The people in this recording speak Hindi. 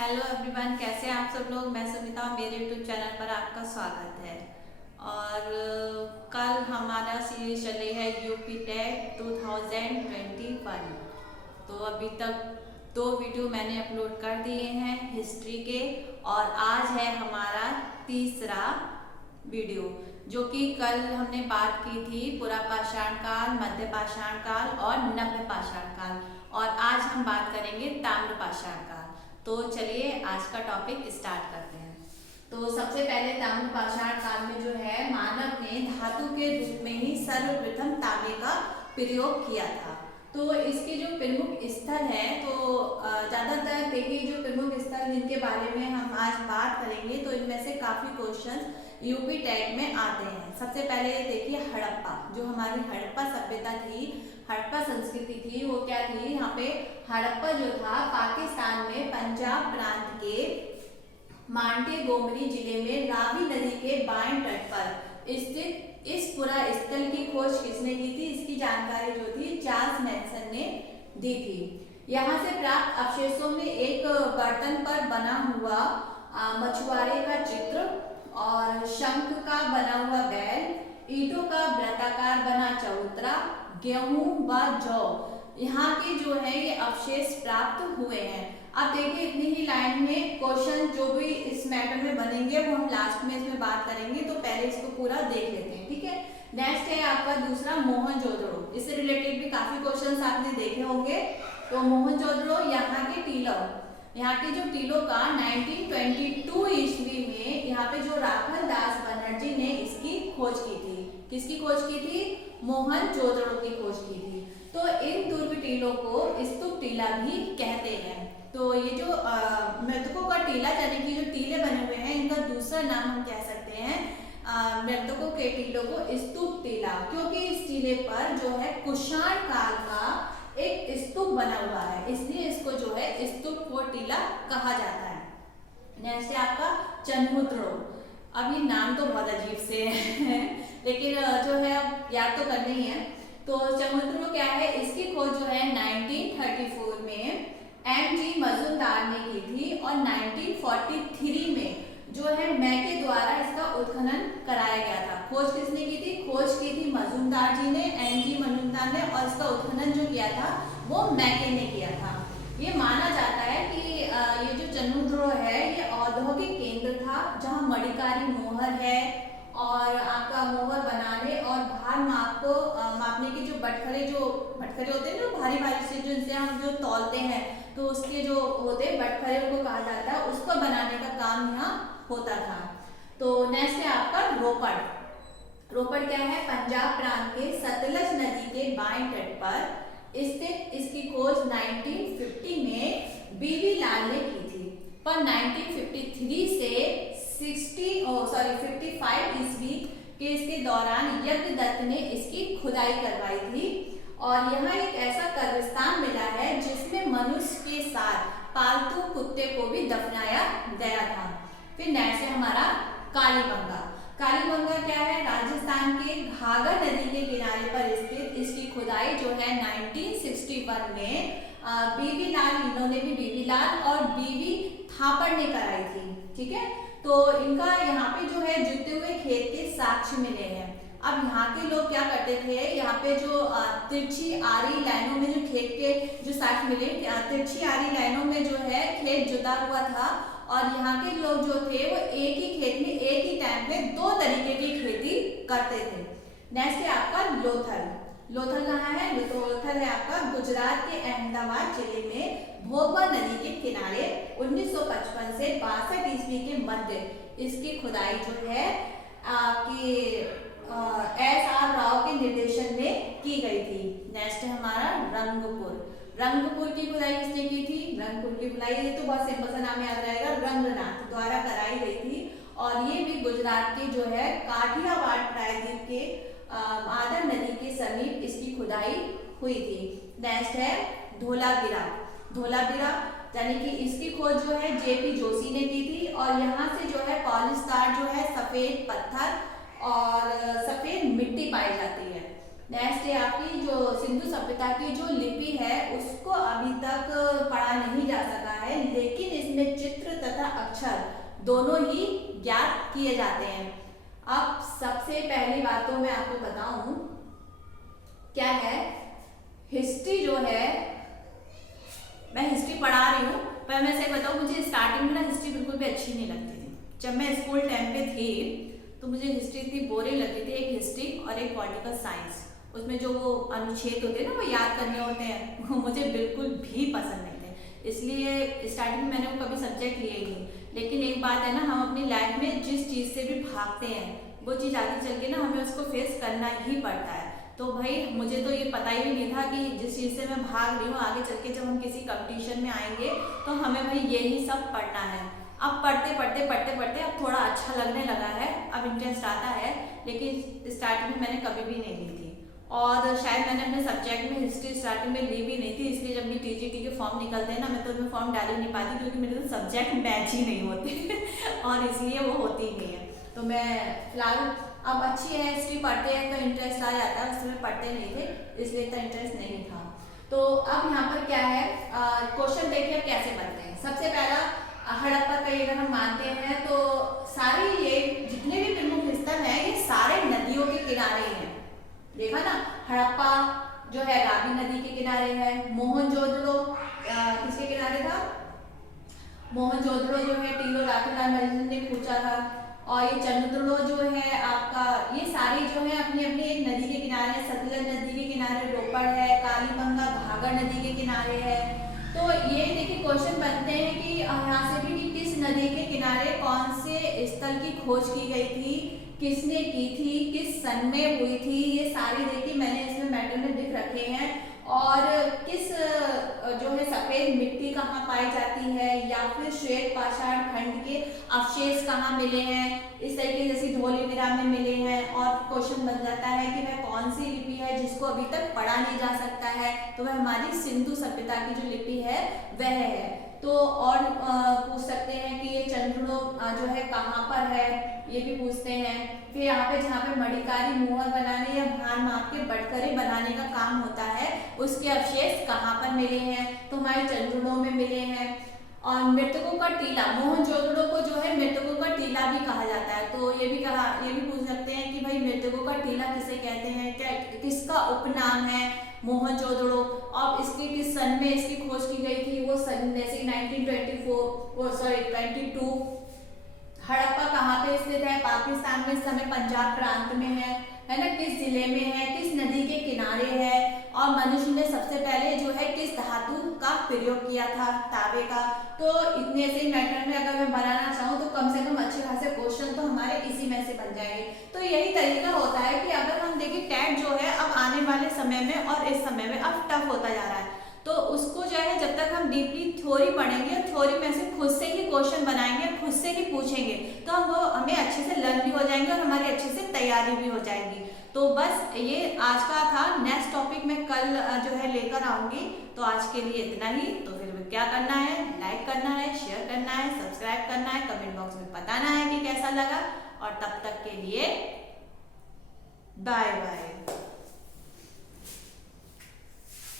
हेलो एवरीवन, कैसे हैं आप सब लोग। मैं सुमिता, मेरे यूट्यूब चैनल पर आपका स्वागत है। और कल हमारा सीरीज चल रही है यूपी टेट 2021। तो अभी तक 2 वीडियो मैंने अपलोड कर दिए हैं हिस्ट्री के, और आज है हमारा तीसरा वीडियो, जो कि कल हमने बात की थी पुरापाषाण काल, मध्य पाषाण काल और नव्य पाषाण काल, और आज हम बात करेंगे ताम्रपाषाण काल। तो चलिए आज का टॉपिक स्टार्ट करते हैं। तो सबसे पहले ताम्रपाषाण काल में जो है मानव ने धातु के रूप में ही सर्वप्रथम तांबे का प्रयोग किया था। तो इसके जो प्रमुख स्थल है, तो ज्यादातर देखिए जो प्रमुख स्थल जिनके बारे में हम आज बात करेंगे, तो इनमें से काफी क्वेश्चन यूपी टेट में आते हैं। सबसे पहले देखिए हड़प्पा, जो हमारी हड़प्पा सभ्यता थी, हड़प्पा संस्कृति थी, वो क्या थी। यहाँ पे हड़प्पा जो था पाकिस्तान में पंजाब प्रांत के मांडे गोमरी जिले में रावी नदी के बाएं तट पर स्थित इस पुरा स्थल की खोज किसने की थी, इसकी जानकारी जो थी चार्ल्स मैनसन ने दी थी। यहाँ से प्राप्त अवशेषों में एक बर्तन पर बना हुआ मछुआरे का चित्र और शंख का बना हुआ बैल, ईंटों का वृत्ताकार बना चबूतरा, गेहूं व जौ, यहाँ के जो है ये अवशेष प्राप्त हुए हैं। अब देखिए इतनी ही लाइन में क्वेश्चन जो भी इस मैटर में बनेंगे वो हम लास्ट में इसमें बात करेंगे, तो पहले इसको पूरा देख लेते हैं, ठीक है। नेक्स्ट है आपका दूसरा मोहनजोदड़ो। इससे रिलेटेड भी काफी क्वेश्चन आपने देखे होंगे। तो मोहनजोदड़ो यहाँ के टीलों, यहाँ के जो टीलों का 1922 ईस्वी में यहाँ पे जो राखल दास बनर्जी ने इसकी खोज की थी। किसकी खोज की थी? मोहनजोदड़ो की खोज की थी। तो इन दुर्ग टीलों को स्तूप टीला भी कहते हैं। तो ये जो मृतकों का टीला, यानी कि जो टीले बने हुए हैं, इनका दूसरा नाम हम कह सकते हैं मृतकों के टीलों को स्तूप टीला, क्योंकि इस टीले पर जो है कुषाण काल का एक स्तूप बना हुआ है, इसलिए इसको जो है स्तूप व टीला कहा जाता है। नेक्स्ट है आपका चंद्रमुद्रो। अब ये नाम तो बहुत अजीब से है लेकिन जो है याद तो करना ही है। तो चंद्रमुद्रो क्या है, इसकी खोज जो है 1934 में एम.जी. मजूमदार ने की थी, और 1943 में जो है मैके द्वारा इसका उत्खनन कराया गया था। खोज किसने की थी? खोज की थी मजूमदार जी ने, एम.जी. मजूमदार ने, और इसका उत्खनन जो किया था वो मैके ने किया था। ये माना जाता है कि ये जो चंद्रमुद्रो है ये औद्योगिक केंद्र था, जहाँ मणिकारी मोहर है, और आपका मोहर बनाने और भार मापने के जो बटखरे होते हैं, जो भारी भारी से जिनसे हम जो तौलते हैं, तो उसके जो होते हैं बटखरे, उनको कहा जाता है, उसको बनाने का काम यहाँ होता था। तो नेक्स्ट है आपका रोपड़। रोपड़ क्या है? पंजाब प्रांत के सतलज नदी के बाएं तट पर स्थित। इसकी खोज 1950 में बीवी लाल ने की थी, पर 1953 से 55 ईस्वी के इसके दौरान यज्ञदत्त ने इसकी खुदाई करवाई थी, और यहाँ एक ऐसा कब्रिस्तान मिला है जिसमें मनुष्य के साथ पालतू कुत्ते को भी दफनाया गया था। फिर नेक्स्ट है हमारा कालीबंगा। कालीबंगा क्या है? राजस्थान के घाघर नदी के किनारे पर स्थित। इसकी खुदाई जो है 1961 में बीवी लाल, इन्होंने भी बीवी लाल और बीवी थापड़ ने कराई थी, ठीक है। तो इनका यहाँ पे जो है जुते हुए खेत के साक्ष्य मिले हैं। अब यहाँ के लोग क्या करते थे, यहाँ पे जो तिरछी आरी लाइनों में जो खेत के जो साक्ष्य मिले, तिरछी आरी लाइनों में जो है खेत जुता हुआ था, और यहाँ के लोग जो थे वो एक ही खेत में एक ही टाइम पे 2 तरीके की खेती करते थे। नेक्स्ट है आपका लोथल। लोथल कहाँ है? लोथल है आपका गुजरात के अहमदाबाद जिले में भोगवा नदी के किनारे 1955 से 62 ईस्वी के मध्य इसकी खुदाई जो है आपकी S.R. राव के निर्देशन में की गई थी। नेक्स्ट है हमारा रंगपुर। रंगपुर की खुदाई किसने की थी? रंगपुर की खुदाई, ये तो बहुत सिंपल सा नाम याद रहेगा, रंगनाथ द्वारा कराई गई थी, और ये भी गुजरात के जो है काठियावाड़ प्रायद्वीप के आदर नदी के समीप इसकी खुदाई हुई थी। नेक्स्ट है धोलावीरा। धोलावीरा यानी कि इसकी खोज जो है J.P. जोशी ने की थी, और यहाँ से जो है पॉलिस्टार जो है सफेद पत्थर और सफेद मिट्टी पाई जाती है। नेक्स्ट है आपकी जो सिंधु सभ्यता की जो लिपि है उसको अभी तक पढ़ा नहीं जा सका है, लेकिन इसमें चित्र दोनों ही ज्ञात किए जाते हैं। अब सबसे पहली बात तो मैं आपको बताऊं क्या है, हिस्ट्री जो है, मैं हिस्ट्री पढ़ा रही हूँ, पर मैं सही बताऊँ मुझे स्टार्टिंग में ना हिस्ट्री बिल्कुल भी अच्छी नहीं लगती थी। जब मैं स्कूल टाइम पे थी तो मुझे हिस्ट्री इतनी बोरिंग लगती थी। एक हिस्ट्री और एक पॉलिटिकल साइंस, उसमें जो वो अनुच्छेद होते हैं ना, वो याद करने होते हैं, वो मुझे बिल्कुल भी पसंद नहीं थे। इसलिए स्टार्टिंग में मैंने वो कभी सब्जेक्ट लिए ही नहीं। लेकिन एक बात है ना, हम अपनी लाइफ में जिस चीज़ से भी भागते हैं वो चीज़ आगे चल के ना हमें उसको फेस करना ही पड़ता है। तो भाई मुझे तो ये पता ही नहीं था कि जिस चीज़ से मैं भाग रही हूँ आगे चल के जब हम किसी कंपटीशन में आएंगे तो हमें भाई यही सब पढ़ना है। अब पढ़ते पढ़ते अब थोड़ा अच्छा लगने लगा है, अब इंटरेस्ट आता है, लेकिन स्टार्टिंग में मैंने कभी भी नहीं ली थी। और शायद मैंने अपने सब्जेक्ट में हिस्ट्री स्टार्टिंग में ली भी नहीं थी, इसलिए जब भी टीजीटी के फॉर्म निकलते हैं ना, मैं तो उसमें फॉर्म डाल ही नहीं पाती क्योंकि मेरे तो सब्जेक्ट मैच ही नहीं होते और इसलिए वो होती ही नहीं है। तो मैं फिलहाल अब अच्छी है, हिस्ट्री पढ़ते हैं तो इंटरेस्ट आ जाता है, उसमें पढ़ते नहीं थे इसलिए इतना इंटरेस्ट नहीं था। तो अब यहाँ पर क्या है, क्वेश्चन देखिए कैसे बनते हैं। सबसे पहला हड़प्पा का अगर हम मानते हैं तो सारे ये जितने भी प्रमुख स्थल हैं ये सारे नदियों के किनारे हैं। देखा ना, हड़प्पा जो है रावी नदी के किनारे है, मोहनजोदड़ो किसके किनारे था, मोहनजोदड़ो जो है टीलो राखीलाल महर्जन ने पूछा था। और ये चंद्रद्रोण जो है आपका, ये सारी जो है अपनी अपनी एक नदी के किनारे, सतलज नदी के किनारे रोपड़ है, कालीगंगा घाघर नदी के किनारे है। तो ये देखिए क्वेश्चन बनते हैं कि यहाँ से भी कि किस नदी के किनारे कौन से स्थल की खोज की गई थी, किसने की थी, किस सन में हुई थी, ये सारी देखिए मैंने इसमें मैटर में लिख रखे हैं। और किस जो है सफेद मिट्टी कहाँ पाई जाती है, या फिर श्वेत पाषाण खंड के अवशेष कहाँ मिले हैं, इस तरीके जैसे धौलीवीरा में मिले हैं। और क्वेश्चन बन जाता है कि वह कौन सी लिपि है जिसको अभी तक पढ़ा नहीं जा सकता है, तो वह हमारी सिंधु सभ्यता की जो लिपि है वह है। तो और पूछ सकते हैं कि ये चंद्रद्रोण जो है कहाँ पर है, ये भी पूछते हैं। फिर यहाँ पे जहाँ पे मणिकारी मुहर बनाने या भान माप के बटखरे बनाने का काम होता है उसके अवशेष कहाँ पर मिले हैं, तो हमारे चंद्रद्रोण में मिले हैं। और मृतकों का टीला, मोहनजोदड़ो को जो है मृतकों का टीला भी कहा जाता है, तो ये भी पूछ सकते हैं कि भाई मृतकों का टीला किसे कहते हैं, क्या किसका उपनाम है मोहनजोदड़ो। अब इसके किस सन में इसकी खोज की गई थी, वो सन जैसे 1922। हड़प्पा कहाँ पे स्थित है, पाकिस्तान में, इस समय पंजाब प्रांत में है ना, किस जिले में है, किस नदी के किनारे है, और मनुष्य ने सबसे पहले जो है किस धातु का प्रयोग किया था, तांबे का। तो इतने से मैटर में अगर मैं बनाना चाहूँ तो कम से कम अच्छे खासे क्वेश्चन तो हमारे इसी में से बन जाएंगे। तो यही तरीका होता है कि अगर हम देखें टैट जो है अब आने वाले समय में और इस समय में अब टफ होता जा रहा है, तो उसको जो है जब तक हम डीपली थ्योरी पढ़ेंगे, थ्योरी में से खुद से ही क्वेश्चन बनाएंगे, खुद से ही पूछेंगे, तो हम वो हमें अच्छे से लर्न भी हो जाएंगे और हमारी अच्छे से तैयारी भी हो जाएगी। तो बस ये आज का था, नेक्स्ट टॉपिक मैं कल जो है लेकर आऊंगी। तो आज के लिए इतना ही। तो फिर क्या करना है, लाइक करना है, शेयर करना है, सब्सक्राइब करना है, कमेंट बॉक्स में बताना है कि कैसा लगा। और तब तक के लिए बाय बाय।